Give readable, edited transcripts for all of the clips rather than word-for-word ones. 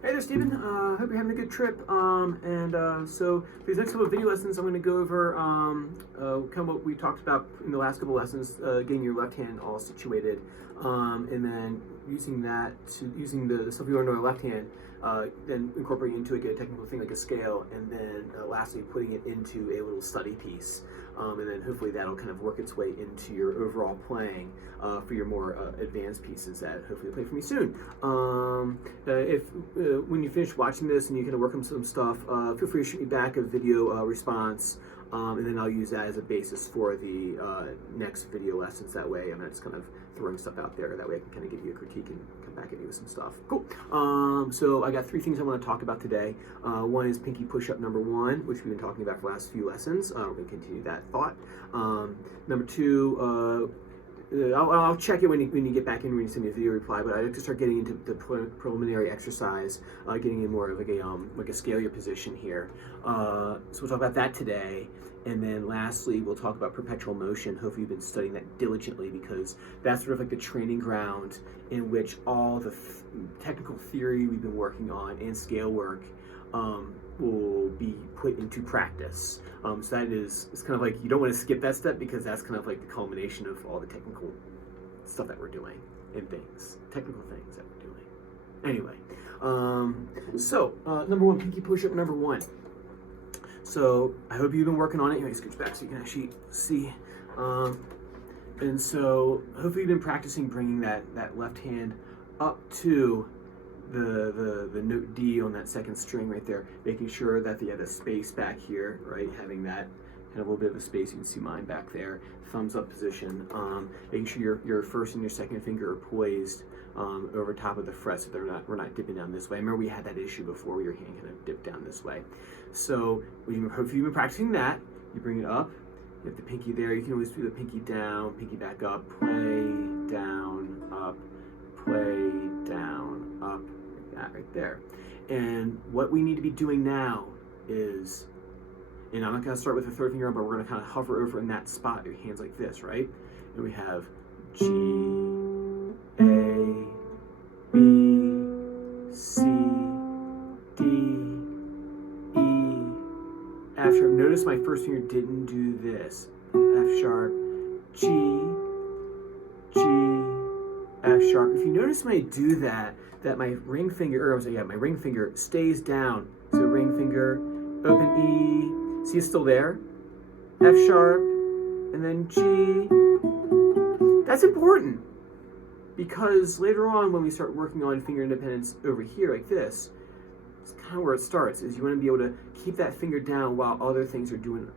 Hey there, Stephen. Hope you're having a good trip. So for these next couple of video lessons, I'm going to go over kind of what we talked about in the last couple of lessons, getting your left hand all situated, and then using the stuff you learned on the left hand, then incorporating into a technical thing like a scale, and then lastly putting it into a little study piece. And then hopefully that'll kind of work its way into your overall playing for your more advanced pieces that hopefully you'll play for me soon. When you finish watching this and you kind of work on some stuff, feel free to shoot me back a video response, and then I'll use that as a basis for the next video lessons. That way I'm not just kind of throwing stuff out there. That way I can kind of give you a critique and come back at you with some stuff. Cool. So I got three things I want to talk about today. One is pinky push-up number 1, which we've been talking about for the last few lessons. We're going to continue that thought. Number 2, I'll check it when you get back in when you send me a video reply, but I'd like to start getting into the preliminary exercise, getting in more of like a scale your position here. So we'll talk about that today. And then lastly, we'll talk about perpetual motion. Hopefully you've been studying that diligently, because that's sort of like the training ground in which all the technical theory we've been working on and scale work will be put into practice. So that it's kind of like, you don't want to skip that step, because that's kind of like the culmination of all the technical stuff that we're doing and technical things that we're doing. Anyway, number 1, pinky push-up number 1. So I hope you've been working on it. Let me scooch back so you can actually see. And so hopefully you've been practicing bringing that left hand up to the note D on that second string right there, making sure that you have the space back here, right? Having that kind of a little bit of a space. You can see mine back there. Thumbs up position. Making sure your first and your second finger are poised over top of the fret, so we're not dipping down this way. I remember we had that issue before where your hand kind of dipped down this way. So hopefully you've been practicing that. You bring it up. You have the pinky there. You can always do the pinky down, pinky back up, play down, up, play down, up, like that right there. And what we need to be doing now is, and I'm not going to start with the third finger, but we're going to kind of hover over in that spot, your hands like this, right? And we have G, A, B, C, D, E, F sharp. Notice my first finger didn't do this. F sharp, G, F sharp. If you notice when I do that my ring finger, my ring finger stays down. So ring finger, open E, see it's still there. F sharp, and then G. That's important, because later on when we start working on finger independence over here like this, it's kind of where it starts. Is you want to be able to keep that finger down while other things are doing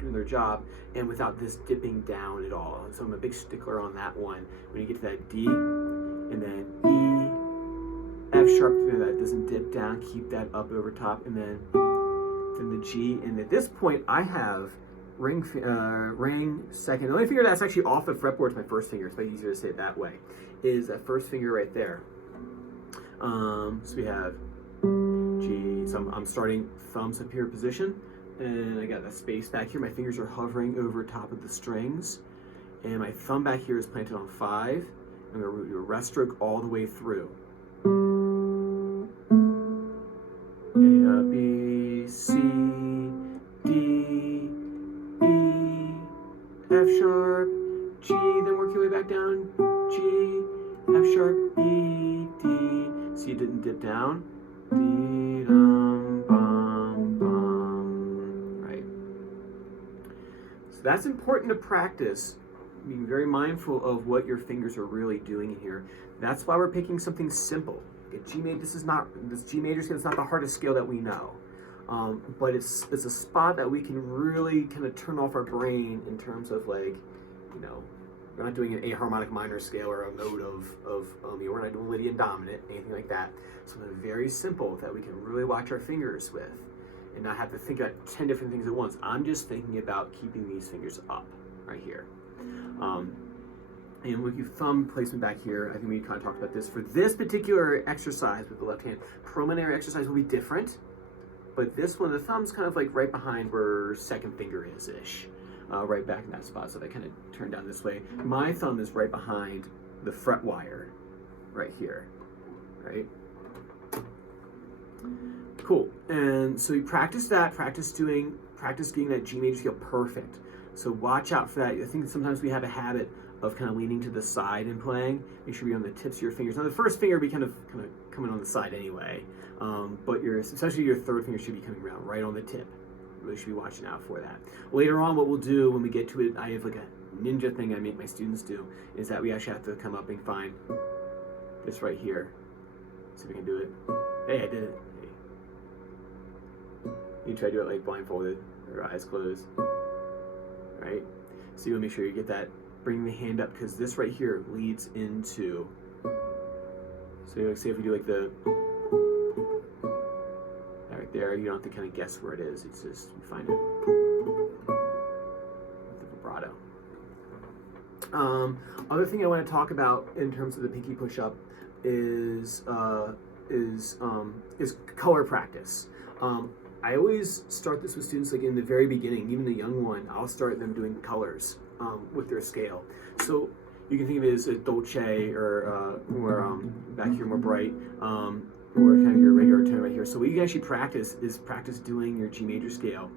their job, and without this dipping down at all. So I'm a big stickler on that one. When you get to that D, and then E, F sharp, that doesn't dip down, keep that up over top, and then the G. And at this point, I have ring second. The only finger that's actually off the fretboard is my first finger. It's probably easier to say it that way. Is that first finger right there. So we have G. So I'm starting thumbs up here position, and I got that space back here. My fingers are hovering over top of the strings, and my thumb back here is planted on 5. I'm going to do a rest stroke all the way through. A, B, C, D, E, F sharp, G, then work your way back down, G, F sharp, E, D. See, it didn't dip down. Dee, dum, bum, bum. Right. So that's important to practice, being very mindful of what your fingers are really doing here. That's why we're picking something simple. G major, this G major scale is not the hardest scale that we know. But it's a spot that we can really kind of turn off our brain in terms of, like, we're not doing an A harmonic minor scale or a mode we're not doing Lydian dominant, anything like that. Something very simple that we can really watch our fingers with and not have to think about 10 different things at once. I'm just thinking about keeping these fingers up right here. And with your thumb placement back here, I think we kind of talked about this. For this particular exercise with the left hand, preliminary exercise will be different. But this one, the thumb's kind of like right behind where second finger is-ish. Right back in that spot, so that kind of turned down this way. My thumb is right behind the fret wire, right here, right? Cool. And so you practice that, practice getting that G major scale perfect. So watch out for that. I think sometimes we have a habit of kind of leaning to the side and playing. Make sure you're on the tips of your fingers. Now the first finger will be kind of coming on the side anyway, but especially your third finger should be coming around right on the tip. You really should be watching out for that. Later on, what we'll do when we get to it, I have like a ninja thing I make my students do, is that we actually have to come up and find this right here. See if we can do it. Hey, I did it. Hey. You try to do it like blindfolded or eyes closed, right? So you want to make sure you get that, bring the hand up, because this right here leads into, so like, say if we do like the, right there, you don't have to kind of guess where it is, it's just, you find it, the vibrato. Other thing I want to talk about in terms of the pinky push-up is color practice. I always start this with students like in the very beginning, even the young one, I'll start them doing colors with their scale. So you can think of it as a dolce or back here more bright, or kind of your regular tone right here. So what you can actually practice is practice doing your G major scale.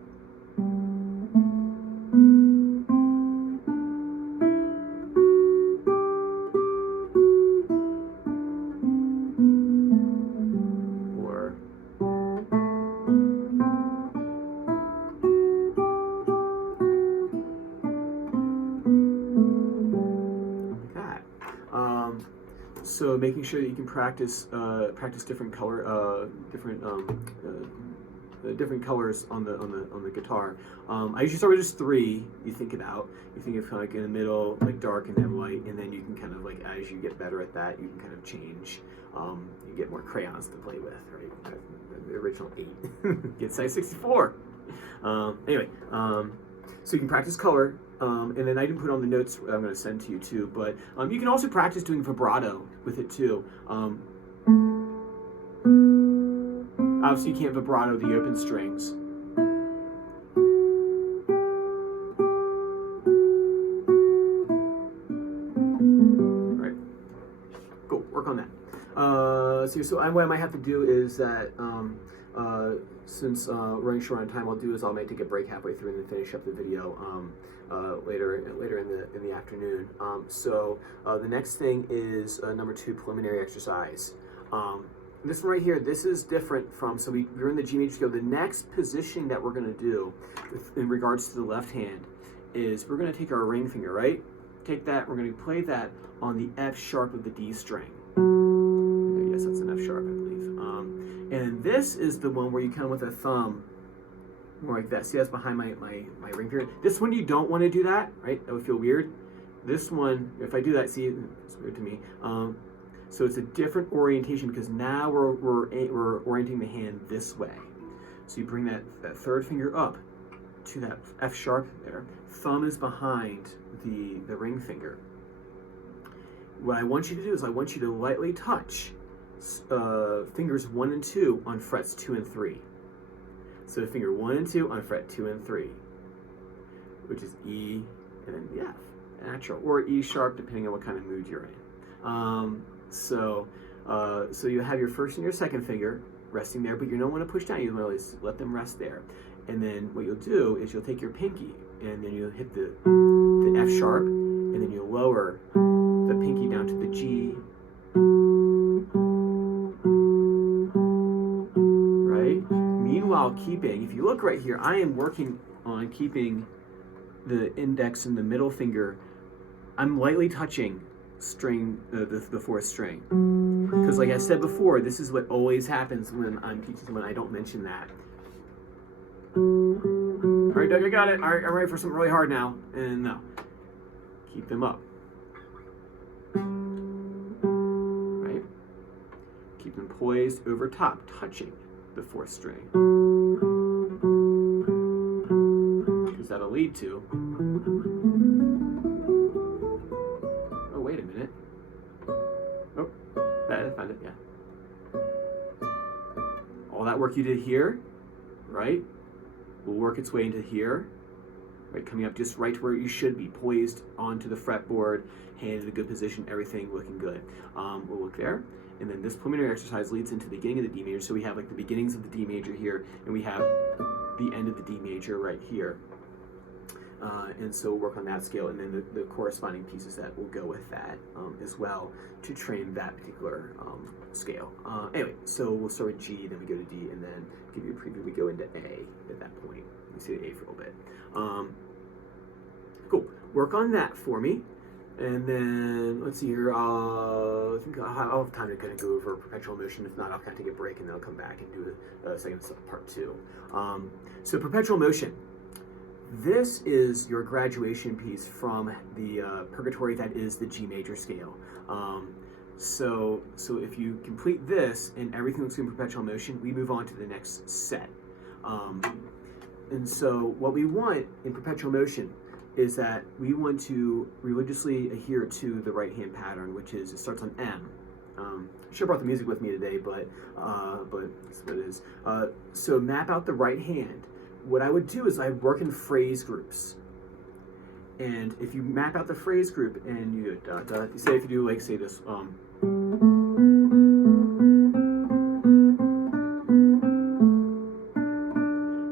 So making sure that you can practice different color, different colors on the guitar. I usually start with just 3. You think it out. You think of kind of like in the middle, like dark and then light, and then you can kind of like as you get better at that, you can kind of change. You get more crayons to play with, right? The original 8 get size 64. Anyway, so you can practice color. And then I didn't put on the notes I'm going to send to you too, but you can also practice doing vibrato with it too. Obviously you can't vibrato the open strings. Right. Go, work on that. So what I might have to do is that, since we're running short on time, what I'll do is I might take a break halfway through and then finish up the video later in the afternoon. So the next thing is number 2, preliminary exercise. This one right here, this is different from, so we're in the G major scale. The next positioning that we're going to do in regards to the left hand is we're going to take our ring finger, right? Take that, we're going to play that on the F sharp of the D string. Yes, that's an F sharp, I believe. And this is the one where you come with a thumb, more like that. See, that's behind my ring finger. This one, you don't want to do that, right? That would feel weird. This one, if I do that, see, it's weird to me. So it's a different orientation because now we're orienting the hand this way. So you bring that third finger up to that F sharp there. Thumb is behind the ring finger. What I want you to do is I want you to lightly touch fingers 1 and 2 on frets 2 and 3. So finger 1 and 2 on fret 2 and 3, which is E and then the F, natural, or E sharp depending on what kind of mood you're in. So you have your first and your second finger resting there, but you don't want to push down. You want to let them rest there. And then what you'll do is you'll take your pinky and then you'll hit the F sharp, and then you'll lower the pinky down to the G. Meanwhile, keeping, if you look right here, I am working on keeping the index and the middle finger. I'm lightly touching string, the fourth string. Because like I said before, this is what always happens when I'm teaching someone. I don't mention that. All right, Doug, I got it. All right, I'm ready for something really hard now. And no, keep them up. Right? Keep them poised over top, touching the fourth string, because that'll lead to, oh wait a minute, oh, I found it, yeah. All that work you did here, right, will work its way into here, right? Coming up just right to where you should be, poised onto the fretboard, hand in a good position, everything looking good. We'll look there. And then this preliminary exercise leads into the beginning of the D major. So we have like the beginnings of the D major here, and we have the end of the D major right here. And so we'll work on that scale, and then the corresponding pieces that will go with that as well to train that particular scale. Anyway, so we'll start with G, then we go to D, and then give you a preview. We go into A at that point. You see the A for a little bit. Cool. Work on that for me. And then, let's see here, I think I'll have time to kind of go over perpetual motion. If not, I'll kind of take a break and then I'll come back and do a second part 2. So perpetual motion. This is your graduation piece from the purgatory that is the G major scale. So if you complete this and everything looks in perpetual motion, we move on to the next set. And so what we want in perpetual motion is that we want to religiously adhere to the right hand pattern, which is, it starts on M. I should have brought the music with me today, but that's what it is. So map out the right hand. What I would do is I work in phrase groups. And if you map out the phrase group and you say, if you do like, say this,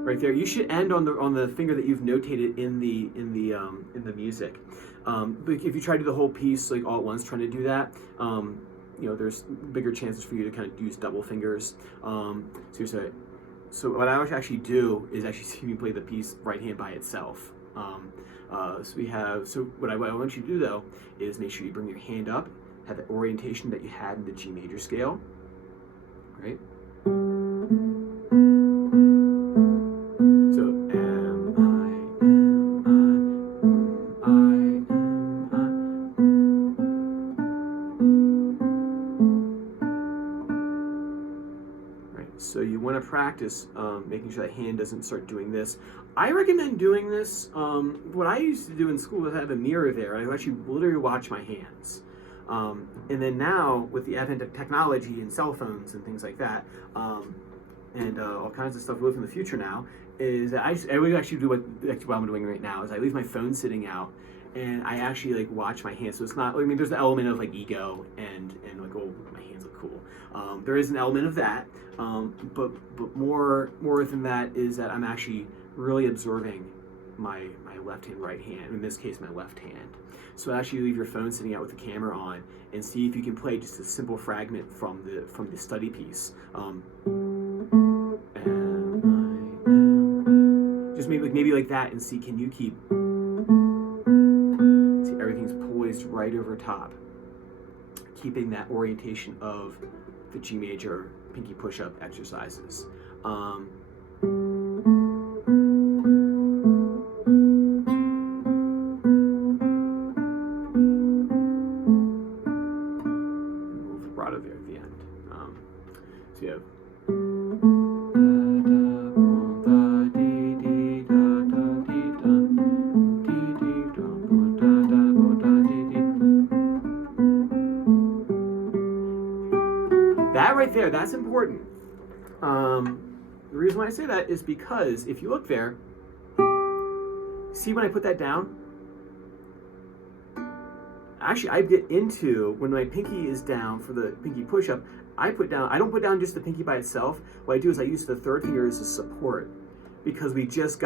right there, you should end on the finger that you've notated in the music. But if you try to do the whole piece like all at once, trying to do that, you know, there's bigger chances for you to kind of use double fingers. So what I would actually do is actually see you play the piece right hand by itself. So what I want you to do though is make sure you bring your hand up, have the orientation that you had in the G major scale, right? So you want to practice making sure that hand doesn't start doing this. I recommend doing this. What I used to do in school was have a mirror there. I actually literally watch my hands. And then now, with the advent of technology and cell phones and things like that, and all kinds of stuff we live in the future now, is that I would actually do what I'm doing right now, is I leave my phone sitting out, and I actually like watch my hands. So it's not, I mean, there's the element of like ego and like, oh, my hands look cool. There is an element of that, but more than that is that I'm actually really observing my left hand, right hand. In this case, my left hand. So actually leave your phone sitting out with the camera on and see if you can play just a simple fragment from the study piece. Just maybe like that, and see, can you keep, see, everything's poised right over top, keeping that orientation of the G major pinky push-up exercises. Vibrato there at the end. So you have that right there, that's important. The reason why I say that is because if you look there, see when I put that down? Actually, I get into, when my pinky is down for the pinky push-up, I don't put down just the pinky by itself. What I do is I use the third finger as a support, because we just got